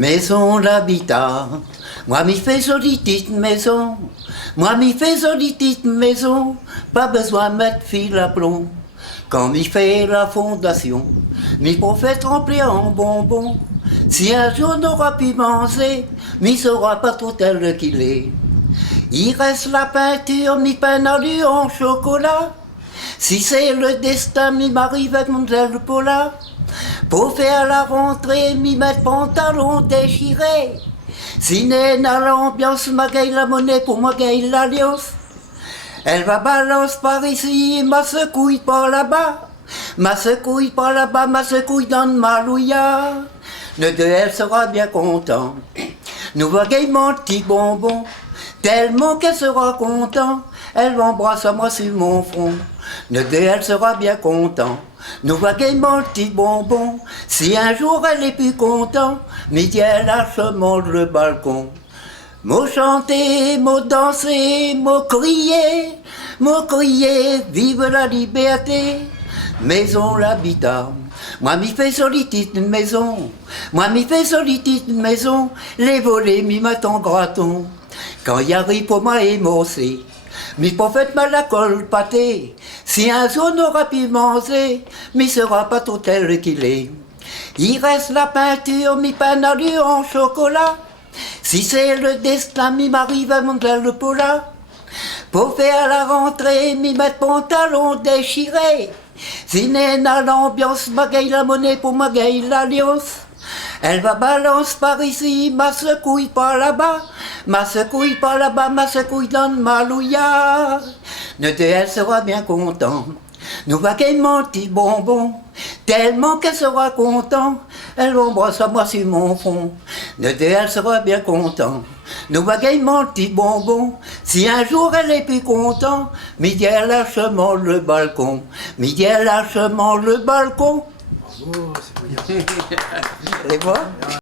Maison d'habitat, moi m'y fais jolie petite maison, moi m'y fais jolie petite maison, pas besoin de mettre fil à plomb. Quand m'y fait la fondation, m'y prophète rempli en bonbons. Si un jour n'aura pu manger, m'y saura pas tout tel qu'il est. Il reste la peinture, m'y peine à lui en chocolat. Si c'est le destin, m'y m'arrive avec mon gel polar. Pour faire la rentrée, m'y mettre pantalon déchiré. Si n'est dans l'ambiance, ma gagne la monnaie pour ma gagne l'alliance. Elle va balance par ici, ma secouille par là-bas. Ma secouille par là-bas, ma secouille dans ma louilla. Le deux, elle sera bien content. Nous va gagner mon petit bonbon. Tellement qu'elle sera content, elle m'embrasse à moi sur mon front. Le deux, elle sera bien content. Nous va gagner mon petit bonbon. Si un jour elle est plus content, midi elle lâche le balcon. Mot chanter, mot danser, mot crier, vive la liberté. Maison l'habitat, moi m'y fais jolie petite maison, moi m'y fais jolie petite maison, les volets m'y mettent en graton. Quand y arrive pour moi émorcé, m'y prophète mal la colle pâté. Si un jour n'aura pu manger, m'y sera pas tout tel qu'il est. Il reste la peinture, m'y peine à lui en chocolat. Si c'est le destin, m'y m'arrive à mon gel polar. Pour faire la rentrée, m'y mettre pantalon déchiré. Si n'est dans l'ambiance, ma gagne la monnaie pour ma gagne l'alliance. Elle va balance par ici, ma secouille par là-bas. Ma secouille par là-bas, ma secouille dans ma louilla. Ne deux, elle sera bien content. Nous va gagner mon petit bonbon. Tellement qu'elle sera content, elle m'embrasse à moi sur mon front. Ne deux, elle sera bien content. Nous va gagner mon petit bonbon. Si un jour elle est plus content, midi elle lâche le balcon. Midi elle lâche le balcon. Oh, c'est bien. Et voilà.